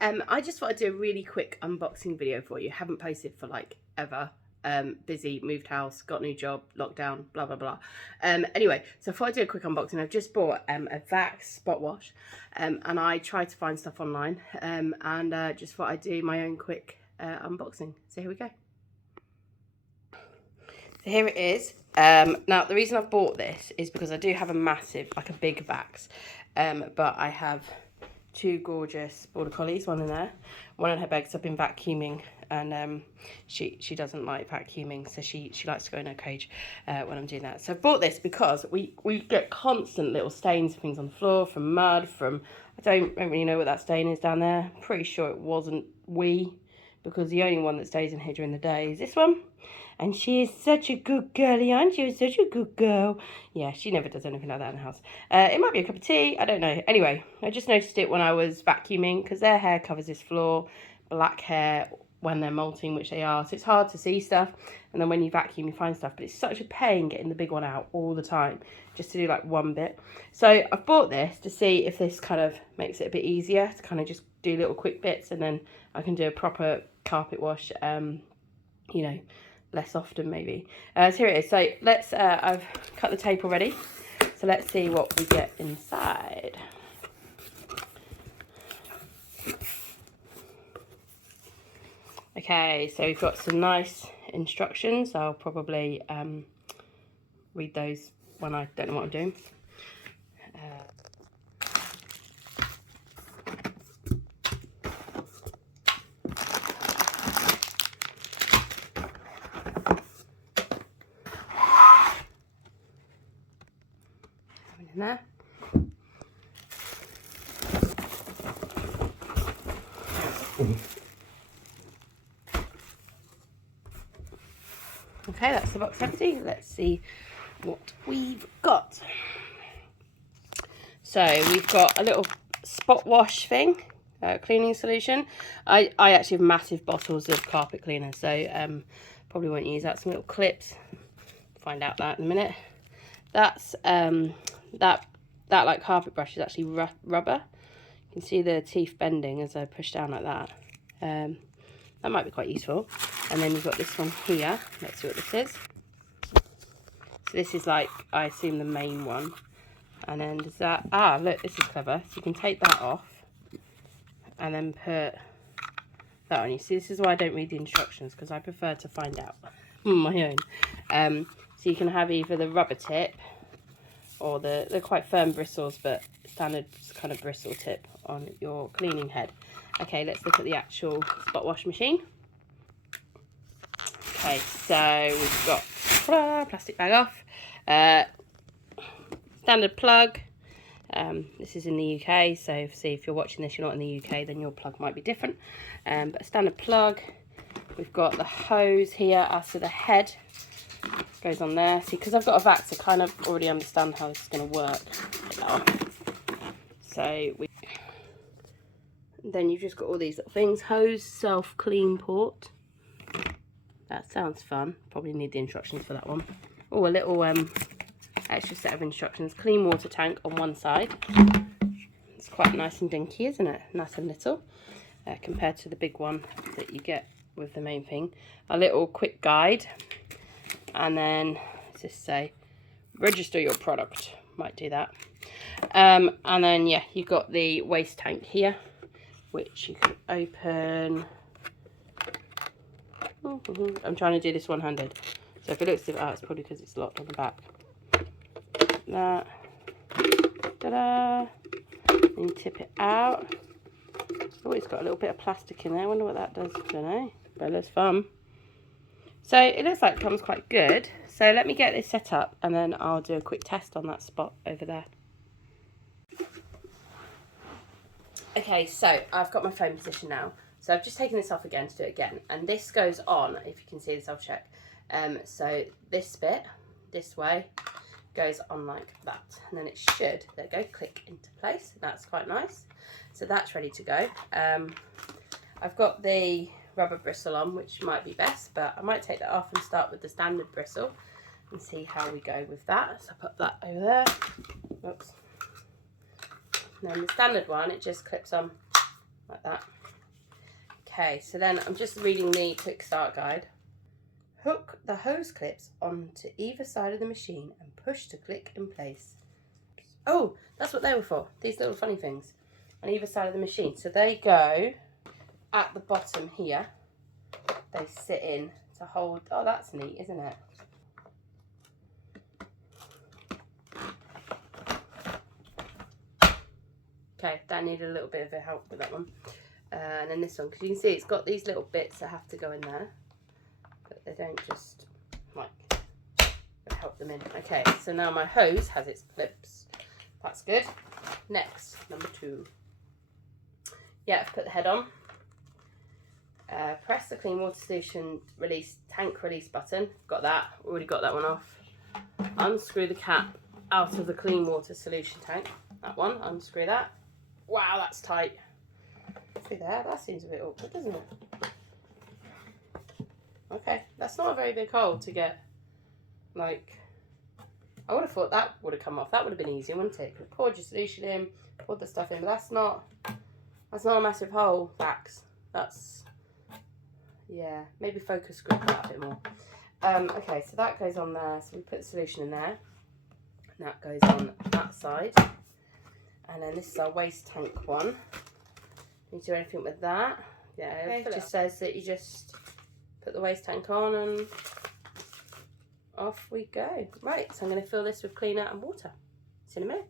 Hi, I just thought I'd do a really quick unboxing video for you. Haven't posted for like ever. Busy, moved house, got a new job, lockdown, blah blah blah. Anyway, so I thought I'd do a quick unboxing. I've just bought a Vax Spotwash, and I tried to find stuff online, and just thought I'd do my own quick unboxing. So here we go. So here it is. Now the reason I've bought this is because I do have a massive, like a big Vax, but I have two gorgeous border collies, one in there, one in her bed, because I've been vacuuming, and she doesn't like vacuuming, so she likes to go in her cage when I'm doing that. So I bought this because we get constant little stains and things on the floor from mud, from, I don't really know what that stain is down there. Pretty sure it wasn't wee, because the only one that stays in here during the day is this one. And she is such a good girlie, aren't you? Such a good girl. Yeah, she never does anything like that in the house. It might be a cup of tea. I don't know. Anyway, I just noticed it when I was vacuuming, because their hair covers this floor. Black hair when they're molting, which they are. So it's hard to see stuff. And then when you vacuum, you find stuff. But it's such a pain getting the big one out all the time, just to do like one bit. So I've bought this to see if this kind of makes it a bit easier to kind of just do little quick bits. And then I can do a proper carpet wash, you know, less often maybe. So here it is. So let's I've cut the tape already, so let's see what we get inside. Okay, so we've got some nice instructions. I'll probably read those when I don't know what I'm doing. In there. Okay, that's the box empty. Let's see what we've got. So we've got a little Spotwash thing, cleaning solution. I actually have massive bottles of carpet cleaner, so probably won't use that. Some little clips. Find out that in a minute. That's that like carpet brush is actually rubber. You can see the teeth bending as I push down like that. That might be quite useful. And then you've got this one here. Let's see what this is. So this is like, I assume, the main one. And then does that, look, this is clever. So you can take that off and then put that on. You see, this is why I don't read the instructions, because I prefer to find out on my own. So you can have either the rubber tip, or they're quite firm bristles, but standard kind of bristle tip on your cleaning head. Okay, let's look at the actual Spotwash machine. Okay, so we've got plastic bag off, standard plug. This is in the UK, so if you're watching this, you're not in the UK, then your plug might be different. But a standard plug. We've got the hose here as to the head. Goes on there. See, because I've got a Vax, I kind of already understand how this is going to work. So then you've just got all these little things. Hose, self-clean port. That sounds fun. Probably need the instructions for that one. Oh, a little extra set of instructions. Clean water tank on one side. It's quite nice and dinky, isn't it? Nice and little, compared to the big one that you get with the main thing. A little quick guide. And then, let's just say, register your product. Might do that. And then, yeah, you've got the waste tank here, which you can open. I'm trying to do this one-handed. So if it looks different, it's probably because it's locked on the back. That. Ta-da! Then you tip it out. Oh, it's got a little bit of plastic in there. I wonder what that does. I don't know. But it looks fun. So it looks like it comes quite good. So let me get this set up, and then I'll do a quick test on that spot over there. Okay, so I've got my phone position now. So I've just taken this off again to do it again. And this goes on, if you can see this, I'll check. So this bit, this way, goes on like that. And then it should, there you go, click into place. That's quite nice. So that's ready to go. I've got the rubber bristle on, which might be best, but I might take that off and start with the standard bristle and see how we go with that. So I put that over there. Oops. And then the standard one, it just clips on like that. Okay, so then I'm just reading the quick start guide. Hook the hose clips onto either side of the machine and push to click in place. Oh, that's what they were for, these little funny things on either side of the machine. So they go at the bottom here. They sit in to hold. Oh, that's neat, isn't it? Okay, that needed a little bit of help with that one. And then this one, because you can see it's got these little bits that have to go in there, but they don't just like help them in. Okay, so now my hose has its clips. That's good. Next, number 2. Yeah, put the head on. Press the clean water solution release tank release button. Got that. Already got that one off. Unscrew the cap out of the clean water solution tank. That one. Unscrew that. Wow, that's tight. See there? That seems a bit awkward, doesn't it? Okay, that's not a very big hole to get. Like, I would have thought that would have come off. That would have been easy, wouldn't it? Poured your solution in, poured the stuff in, but that's not a massive hole, Vax. That's, yeah, maybe focus group that a bit more. Okay, so that goes on there. So we put the solution in there, and that goes on that side. And then this is our waste tank one. Need to do anything with that? Yeah, it just says that you just put the waste tank on and off we go. Right, so I'm going to fill this with cleaner and water. See you in a minute.